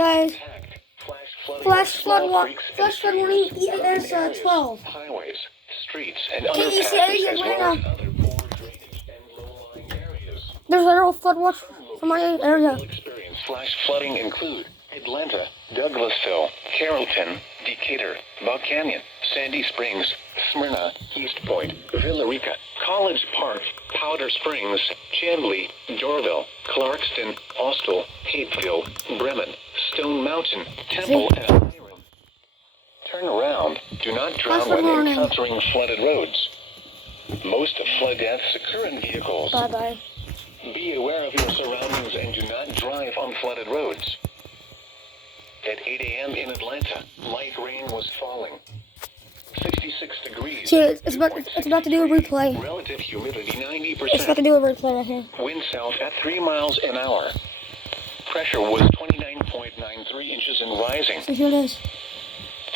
Guys, flash flood warning EAS 12. Highways, streets, and Can't you see underpasses, anything as right well now? as other poor drainage and low-lying areas. There's a little flood watch from my area. Experience flash flooding include Atlanta, Douglasville, Carrollton, Decatur, Buck Canyon, Sandy Springs, Smyrna, East Point, Villa Rica, College Park, Powder Springs, Chamblee, Dorville, Clarkston, Austell, Hateville, Bremen, Stone Mountain, Temple, and Hiram. Turn around. Do not drown when encountering flooded roads. Most flood deaths occur in vehicles. Bye-bye. Be aware of your surroundings and do not drive on flooded roads. At 8 a.m. in Atlanta, light rain was falling. 66 degrees. See, it's about to do a replay. Relative humidity 90%. It's about to do a replay right here. Wind south at 3 miles an hour. Pressure was 29.93 inches and rising. So here it is.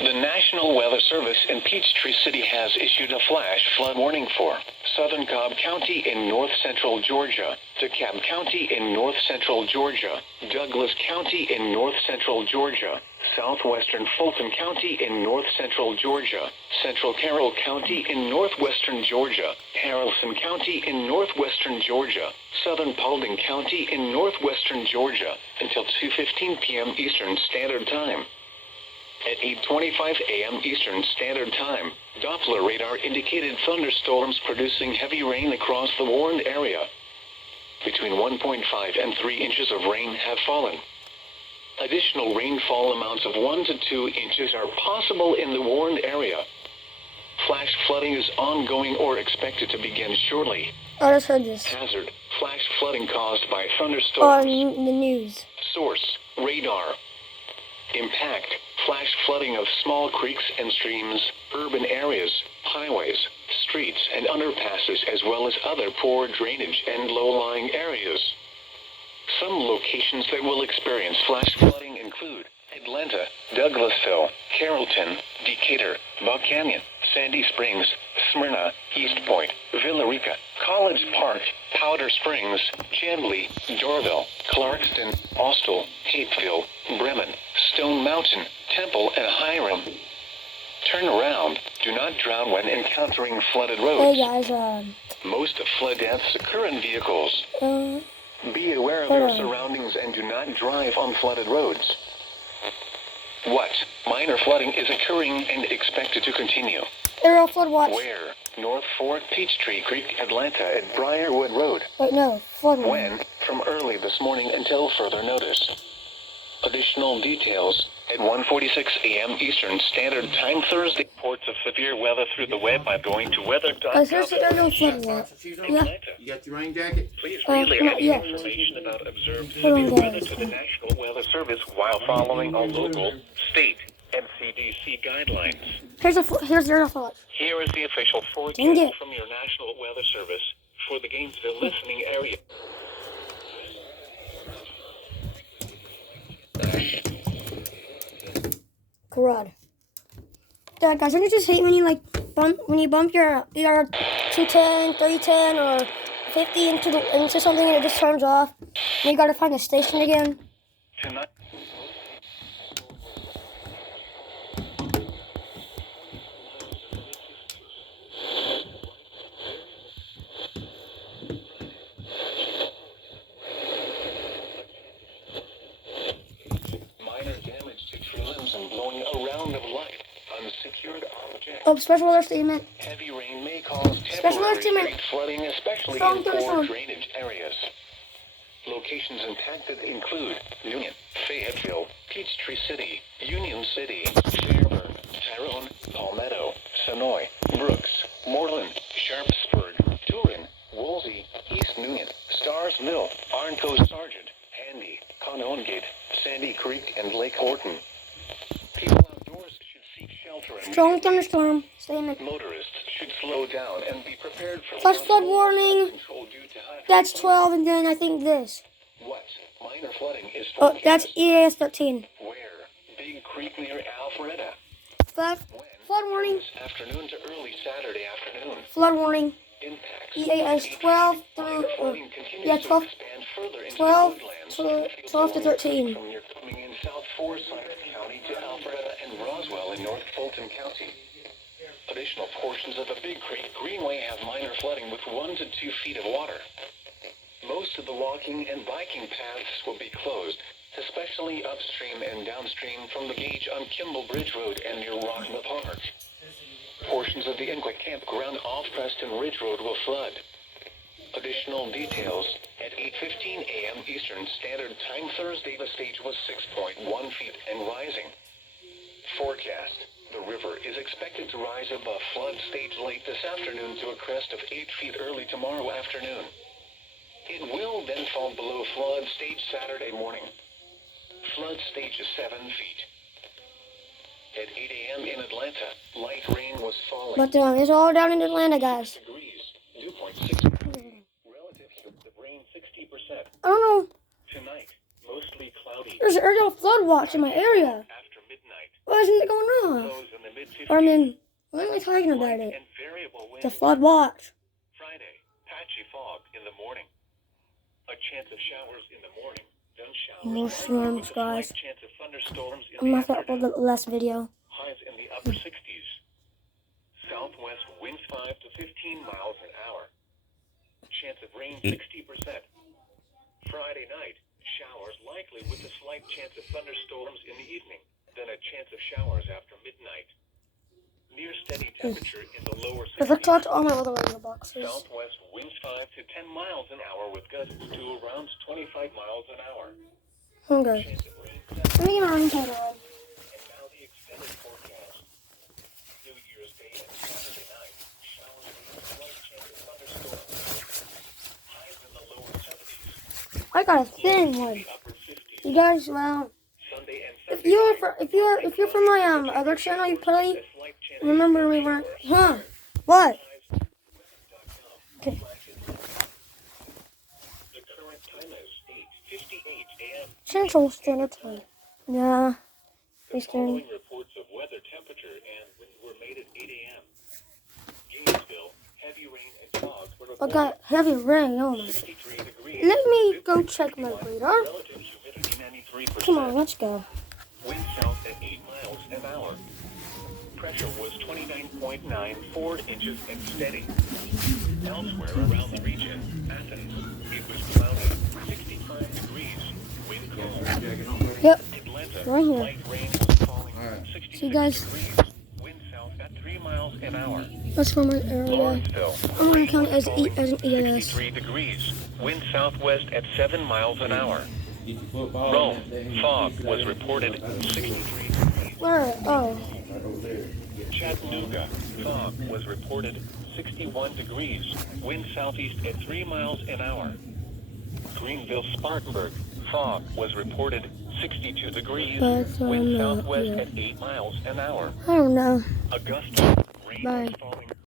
The National Weather Service in Peachtree City has issued a flash flood warning for Southern Cobb County in north-central Georgia, DeKalb County in north-central Georgia, Douglas County in north-central Georgia, southwestern Fulton County in north-central Georgia, central Carroll County in northwestern Georgia, Haralson County in northwestern Georgia, southern Paulding County in northwestern Georgia, until 2:15 p.m. Eastern Standard Time. At 8:25 a.m. Eastern Standard Time, Doppler radar indicated thunderstorms producing heavy rain across the warned area. Between 1.5 and 3 inches of rain have fallen. Additional rainfall amounts of 1 to 2 inches are possible in the warned area. Flash flooding is ongoing or expected to begin shortly. I just heard this Hazard: flash flooding caused by thunderstorms. on the news. Source: radar. Impact: flash flooding of small creeks and streams, urban areas, highways, streets, and underpasses, as well as other poor drainage and low-lying areas. Some locations that will experience flash flooding include Atlanta, Douglasville, Carrollton, Decatur, Buck Canyon, Sandy Springs, Smyrna, East Point, Villa Rica, College Park, Powder Springs, Chamblee, Dorville, Clarkston, Austell, Hateville, Bremen, Stone Mountain, Temple, and Hiram. Turn around. Do not drown when encountering flooded roads. Hey guys, Most flood deaths occur in vehicles. Be aware of your surroundings and do not drive on flooded roads. What? Minor flooding is occurring and expected to continue. aerial flood watch. Where? North Fork, Peachtree Creek, Atlanta, at Briarwood Road. Wait, no, flood warning. When? From early this morning until further notice. Additional details at 1:46 a.m. Eastern Standard Time Thursday. Reports of severe weather through the web by going to weather.gov. Guys, here's the aerial flood watch. Yeah. You got your rain jacket? Please relay not any yet. information about observed Hold on, severe weather guys. to the National Weather Service while following all local, state, and CDC guidelines. Here's the aerial flood watch. Here is the official Dang forecast it. from your National Weather Service for the Gainesville listening area. Crud. Dad, guys, don't you just hate when you bump your ER 210, 310, or 50 into something and it just turns off, and you gotta find the station again? Tonight. Minor damage to tree limbs and blowing around of light. Unsecured objects. Oh, special weather statement. Heavy rain may cause Special temporary estimate. street flooding, especially Strong in poor thunderstorm. drainage areas. Locations impacted include Union, Fayetteville, Peachtree City, Union City, Fairburn, Tyrone, Palmetto, Sonoy, Brooks, Moreland, Sharpsburg, Turin, Woolsey, East Union, Starsville, Arnco Sargent, Handy, Conongate, Sandy Creek, and Lake Horton. People outdoors should seek shelter and Strong thunderstorm statement. motorists should slow down and be prepared for Flash flood warning. control due to high. That's 12, and then I think this. What? Minor flooding is Oh, that's forecast. EAS 13. Where? Big Creek near Alpharetta. Flood warning. This afternoon to early Saturday afternoon. Flood warning. Impacts. EAS 12 through, Minor flooding continues yeah, to 12 expand further into 12 the woodlands. to 12 to 13. From your coming in South Fork Forsyth County to Alpharetta and Roswell in North Fulton County. Additional portions of the Big Creek Greenway have minor flooding with 1 to 2 feet of water. Most of the walking and biking paths will be closed, especially upstream and downstream from the gauge on Kimball Bridge Road and near Rockma Park. Portions of the Inquit Campground off Preston Ridge Road will flood. Additional details at 8:15 a.m. Eastern Standard Time Thursday. The stage was 6.1 feet and rising. Forecast: the river is expected to rise above flood stage late this afternoon to a crest of 8 feet early tomorrow afternoon. It will then fall below flood stage Saturday morning. Flood stage is 7 feet. At 8 a.m. in Atlanta, light rain was falling. But it's all down in Atlanta, guys. Degrees, dew point 6. Relative humidity of rain 60%. I don't know. Tonight, mostly cloudy. There's an aerial flood watch in my area. After midnight, What isn't it going on? lows in the mid-50s. Or I mean, what am I talking about it? And variable winds. The flood watch. Friday, patchy fog in the morning. A chance of showers in the morning. Then showers. More storms, With a slight guys. chance of thunderstorms in I'm the not gonna afternoon. upload the last video. Highs in the upper 60s. Southwest winds 5 to 15 miles an hour. Chance of rain 60%. Friday night, showers likely with a slight chance of thunderstorms in the evening. Then a chance of showers after midnight. Near steady temperature in the lower I forgot 60s. all my other radio boxes. Southwest winds 5 to 10 miles an hour with gusts to around 25 miles an hour. Okay. Chance of rain 7. Let me get my rain coat on. And now the extended forecast. New Year's Day and Saturday night. Showers with a slight chance of thunderstorms. Highs in the lower 70s. I got a thin one. The upper 50s. You guys, well, Sunday and if Sunday you're from my other channel, you probably remember we weren't. Huh? What? Okay. The current time is 8:58 a.m. Central Standard Time. Yeah. The Eastern. following reports of weather, temperature, and wind were made at 8 a.m. Gainesville, heavy rain and fog were I reported. got heavy rain on me. 63 degrees. Let me go check my radar. Relative humidity 93%. Come on, let's go. Wind south at 8 miles an hour. Pressure was 29.94 inches and steady. Elsewhere around the region, Athens, it was cloudy, 65 degrees. Wind cold. Yep. Atlanta, Right here. light rain was falling, 66 See you guys. degrees. Wind south at 3 miles an hour. That's from my area. Lawrenceville, I'm gonna rain count was as falling, an EAS. 63 degrees. Wind southwest at 7 miles an hour. Rome, fog was reported 63 degrees. Where? Oh. Chattanooga, fog was reported 61 degrees. Wind southeast at 3 miles an hour. Greenville, Spartanburg, fog was reported 62 degrees. But, Wind southwest yeah. at 8 miles an hour. I don't know. Augusta, rain Bye. was falling